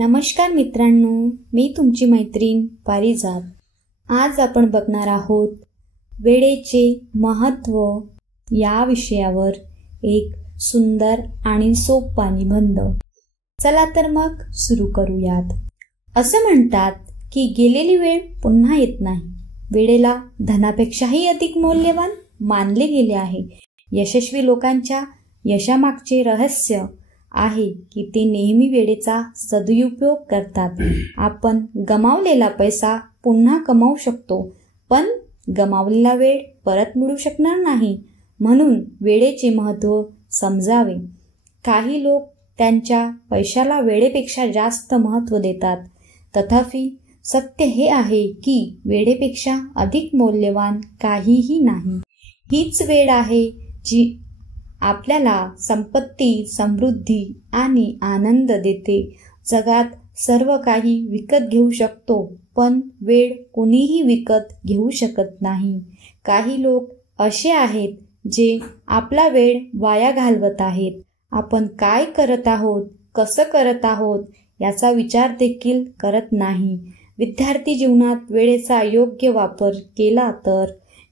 नमस्कार मित्रांनो, मी तुमची मैत्रीण पारिजात. आज आपण बघणार आहोत वेळेचे महत्त्व या विषयावर एक सुंदर आणि सोपा निबंध. चला तर मग सुरू करूयात. असं म्हणतात की गेलेली वेळ पुन्हा येत नाही. वेळेला धनापेक्षाही अधिक मौल्यवान मानले गेले आहे. यशस्वी लोकांच्या यशामागचे रहस्य आहे की ते नेहमी वेळेचा सदुपयोग करतात. आपण गमावलेला पैसा पुन्हा कमावू शकतो, पण गमावलेला वेळ परत मिळू शकणार नाही. म्हणून वेळेचे महत्त्व समजावे. काही लोक त्यांच्या पैशाला वेळेपेक्षा जास्त महत्त्व देतात. तथापि सत्य हे आहे की वेळेपेक्षा अधिक मौल्यवान काहीही नाही. हीच वेळ आहे जी आपल्याला संपत्ती, समृद्धी आणि आनंद देते. जगात सर्व काही विकत घेऊ शकतो, पण वेळ कोणीही विकत घेऊ शकत नाही. काही लोक असे आहेत जे आपला वेळ वाया घालवत आहेत. आपण काय करत आहोत, कसं करत आहोत याचा विचार देखील करत नाही. विद्यार्थी जीवनात वेळेचा योग्य वापर केला तर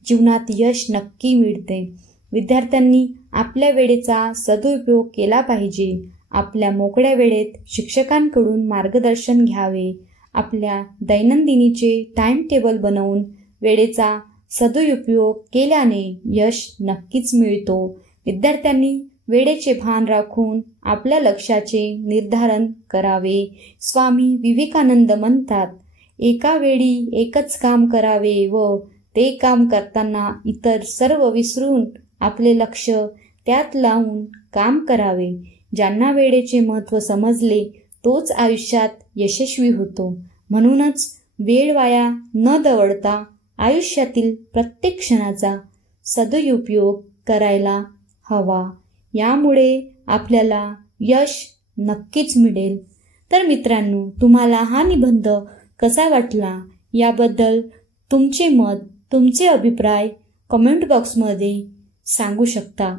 जीवनात यश नक्की मिळते. विद्यार्थ्यांनी आपल्या वेळेचा सदुपयोग केला पाहिजे. आपल्या मोकळ्या वेळेत शिक्षकांकडून मार्गदर्शन घ्यावे. आपल्या दैनंदिनीचे टाइम टेबल बनवून वेळेचा सदुपयोग केल्याने यश नक्कीच मिळतो. विद्यार्थ्यांनी वेळेचे भान राखून आपल्या लक्ष्याचे निर्धारण करावे. स्वामी विवेकानंद म्हणतात, एका वेळी एकच काम करावे व ते काम करताना इतर सर्व विसरून आपले लक्ष त्यात लावून काम करावे. ज्यांना वेळेचे महत्त्व समजले तोच आयुष्यात यशस्वी होतो. म्हणूनच वेळ वाया न दवडता आयुष्यातील प्रत्येक क्षणाचा सदुपयोग करायला हवा. यामुळे आपल्याला यश नक्कीच मिळेल. तर मित्रांनो, तुम्हाला हा निबंध कसा वाटला याबद्दल तुमचे मत, तुमचे अभिप्राय कमेंट बॉक्समध्ये सांगू शकता.